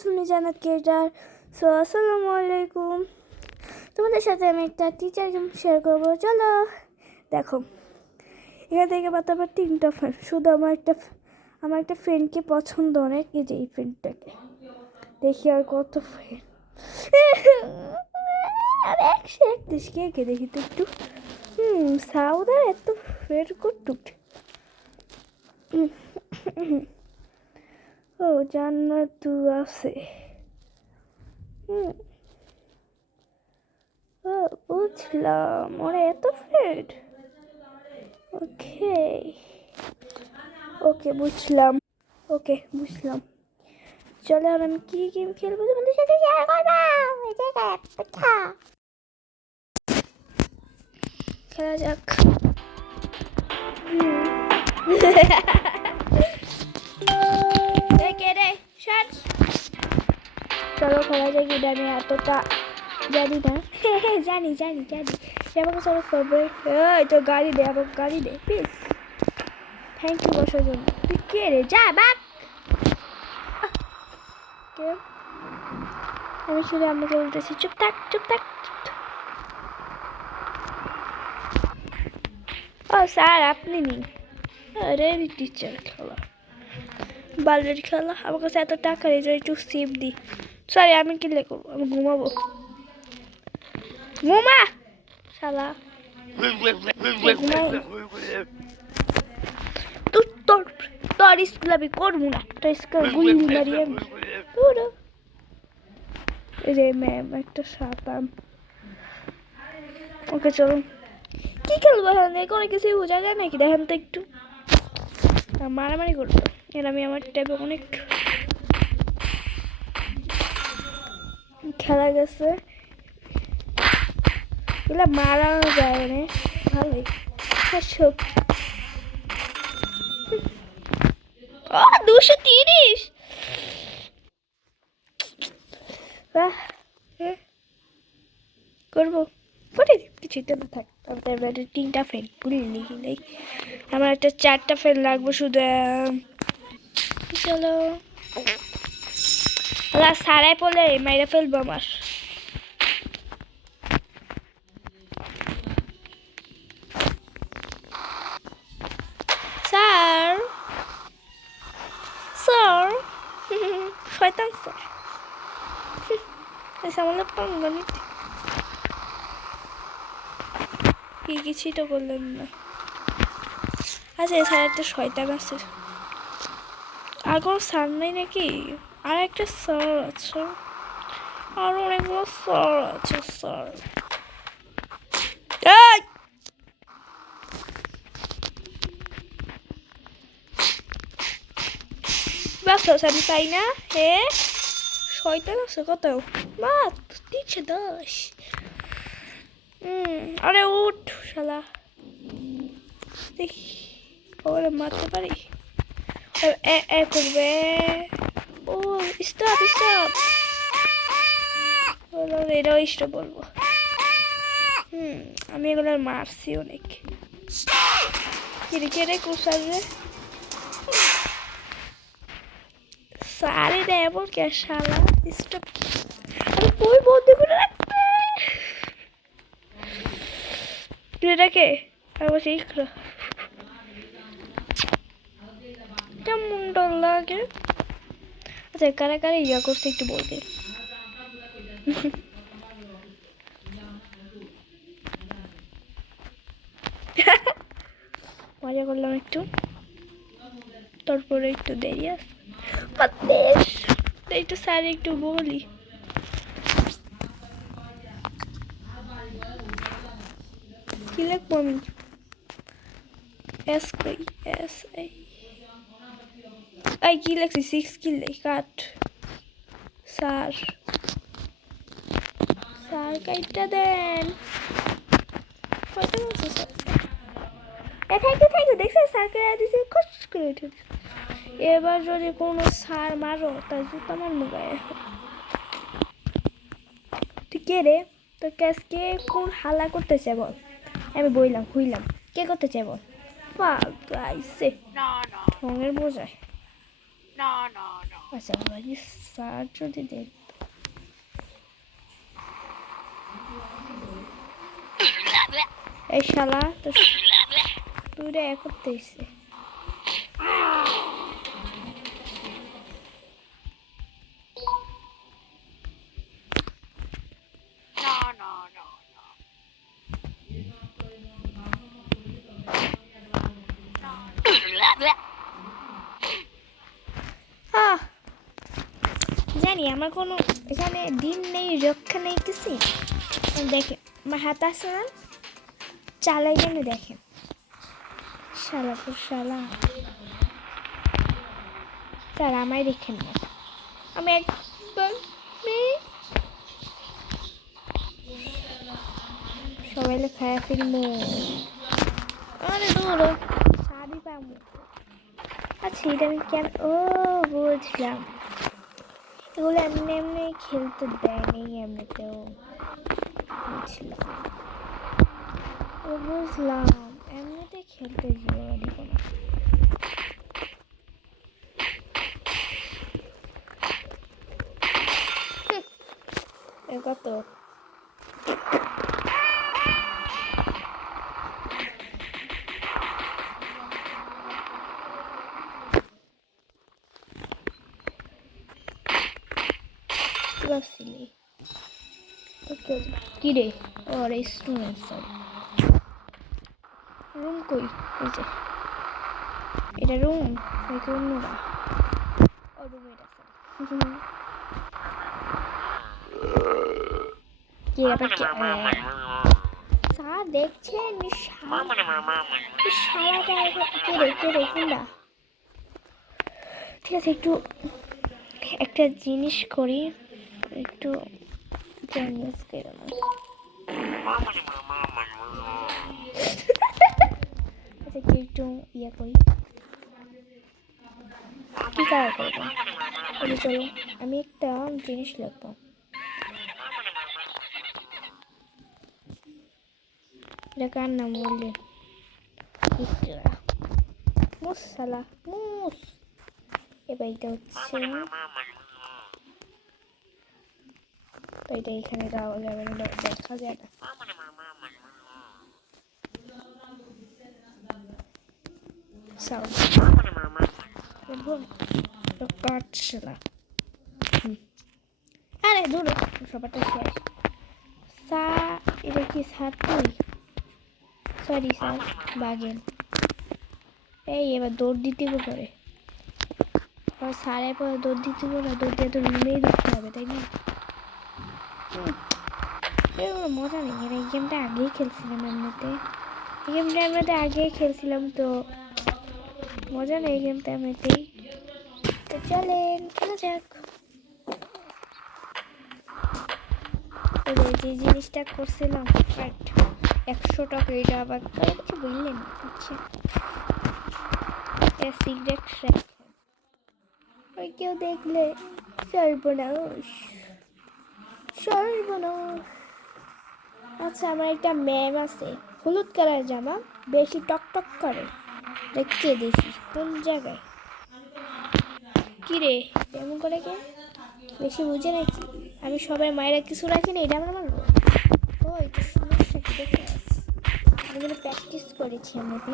সুমি জান্নাত creator. So আসসালামু আলাইকুম, তোমাদের সাথে আমি একটা টিচার গেম শেয়ার করবো। চলো দেখো, এখান থেকে বাতাবার 3টা ফ্রেন্ড। শুধু আমার একটা ফ্রেন্ডকে পছন্দ অনেক, এই যে এই ফ্রেন্ডটাকে দেখি। আর কত ফ্রেন্ড আর একশো একত্রিশ কে দেখি তো একটু। সাউদার এত ফ্রেন্ড করতুক। ও জান্নাতু আছে। ও বুঝলাম, ওরা এত ফ্রেন্ড। ওকে ওকে বুঝলাম, ওকে বুঝলাম। চলো আর আমি কি গেম খেলবো তোমাদের সাথে শেয়ার করবো। খেলা যাক। চলো খেলা যাক। এটা আমি এতটা জানি না। জানি জানি জানি আমাকে সবার ফেভারিট। তো গাড়ি দে, আমাকে গাড়ি দে প্লিজ। থ্যাংক ইউ বসার জন্য। তুই কে রে? যা বাক। আমি শুধু আমাকে বলতেছি চুপ থাক চুপ থাক। ও স্যার আপনি নি? আরে টিচার খেলা, বালের খেলা। আমার কাছে এত টাকা নেই যে একটু সেভ দিই। সরি, আমি কি করবো? আমি ঘুমাবো। ঘুমা শালা। তোর স্কুল আমি করবো না। তোর স্কুল গুলি মারি আমি। রে ম্যাম একটা সাতাম। ওকে চলো কি খেলবো? এখানে কোনো কিছুই বোঝা যায় নাকি? দেখেন তো একটু। মারামারি করবো এর আমি আমার টাইপে অনেক খেলা গেছে। এগুলা মারানো যায় না ভালোই। 230 করবো করে কিছুই তো না থাক। তারপরে 3টা ফ্রেন্ড বললি নেই, আমার একটা 4টা ফ্রেন্ড লাগবে শুধু। চলো সারাই পড়লে মেরে ফেলবো আমার। স্যার স্যার শয়তান স্যার। সামনে পাঙ্গানি কি কিছুই তো করলেন না। আচ্ছা স্যার একটা শয়তান আছে। আর কোনো স্যার নেই নাকি? আর একটা স্যার আছে, আর অনেকগুলো স্যার আছে। স্যার বাস আমি পাই না। হে শয়তান আছে কত? মাত দিচ্ছে 10। আরে উঠ শালা, দেখি ওরা মারতে পারি। করবে। ও স্টপ স্টপ। এটাও স্টপ বলবো। আমি এগুলো মারছি অনেক। কিরে কুসারে সারি দেব কে শালা। স্টপ। আরে কই বন্ধু করে রাখবে এটাকে? আর বসে ইকরা কেমন ডর লাগে। আচ্ছা কারা কারা ইয়া করছে একটু বলবে। মজা করলাম একটু, তারপরে একটু দেরি আছে। একটু স্যার একটু বলি। কি লিখবো আমি? এস কই? এস এই কি লিখছি? 6 কি লিখ? Cut sir. স্যার কাইটা দেন। কত আছে স্যার? থ্যাংক ইউ দেখছেন স্যার কে দিছি খুশ করে উঠে। এবার যদি কোনো স্যার মারো তাই জুতা মারবো গায়ে। তুই কে রে? তোর কাছে কে কোন হাল্লা করতেছে বল? আমি বইলাম খুইলাম কে করতে চাই বল। আইসে ঢঙের বোঝায়। আচ্ছা বাড়ি স্যার যদি দেখ এই শালা তো তুইরা এ করতেছে জানি আমার কোনো এখানে দিন নেই রক্ষা নেই কিছু দেখে আমার হাত আছে না চালাই কেন দেখেন শালা তো শালা স্যার আমায় দেখেন না আমি একদম সবাই খায়া ফিরমো আরে দূর শাড়ি পাবো আচ্ছা এটা আমি কেন ও বুঝলাম এগুলো এমনি এমনি খেলতে দেয়নি এমনিতেও বুঝলাম এমনিতে খেলতে যাওয়া দিব না কত কি রে ওর স্টুডেন্ট সব রুম কই এই যে এটা রুম রুম না ও রুম এটা কি ব্যাপার স্যার দেখছেন শালাটা কে রে কোনটা ঠিক আছে একটু একটা জিনিস করি একটু জানিস কেন আচ্ছা কি একটু ইয়ে করি কি কাজ করবো চলো আমি একটা জিনিস লিখবো এটা কার নাম বললেন মুসালা মুস এবার এটা হচ্ছে তো এটা এখানে যাওয়া যাবে না দেখা যায় না কাটছিলা আরে দূর সবারটা শেষ স্যার এটা কি স্যার তুই সরি স্যার বাগেন এই এবার দৌড় দিতে করে স্যারের পরে দৌড় দিতে না দৌড় দিয়ে তো রুমেই ঢুকতে হবে তাই না মজা নেই এই গেমটা আগেই খেলছিলাম এমনিতে এই গেমটা এমনিতে আগেই খেলছিলাম তো মজা নেই এই গেমটা এমনিতেই তো চলেন খেলা যাক যে জিনিসটা করছিলাম 100 টাকা এটা আবার কিছু বললেন আচ্ছা সিগারেট ওই কেউ দেখলে সর্বনাশ আচ্ছা আমার একটা ম্যাম আছে হলুদ কালার জামা বেশি টকটক করে দেখতে দেখি কোন জায়গায় কি রে এমন করে কে বেশি বুঝে নাকি আমি সবাই মায়েরা কিছু রাখি না এটা আমার মানবো ও এটা সমস্যা কি দেখে আমি প্র্যাকটিস করেছি আমাকে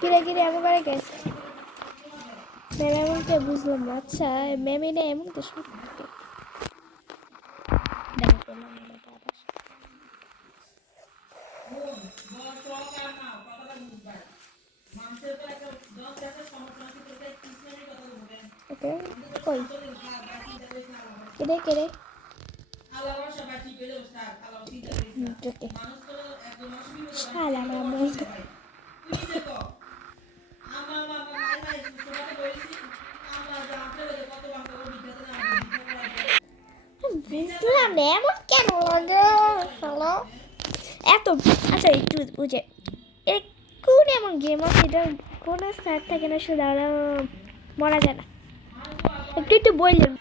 কিরে এমন করে গেছে ম্যাম এমনটা বুঝলাম না আচ্ছা ম্যাম এটা এমন তো সত্যি ওকে কই কেড়ে শালা না বলতো বুঝলাম না এমন কেন লাগে এত আচ্ছা একটু বুঝে কোন এমন গেম আছে এটা কোন স্যার থাকে না শুধু মরা যায় না একটু বললেন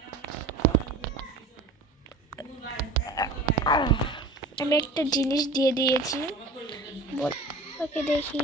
আমি একটা জিনিস দিয়ে দিয়েছি ওকে দেখি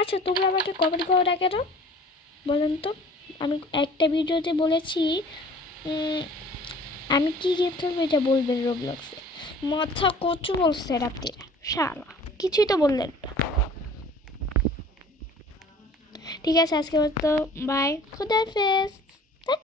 আচ্ছা তোমরা আমাকে কমেন্ট করো না কেন বলেন তো? আমি একটা ভিডিওতে বলেছি আমি কি গেম খেলবো এটা বলবেন রোবলক্সে। মাথা কচু বলছে রাত্রিরা, শালা কিছুই তো বললেন না। ঠিক আছে আজকে তো বাই, খুদা হাফেজ।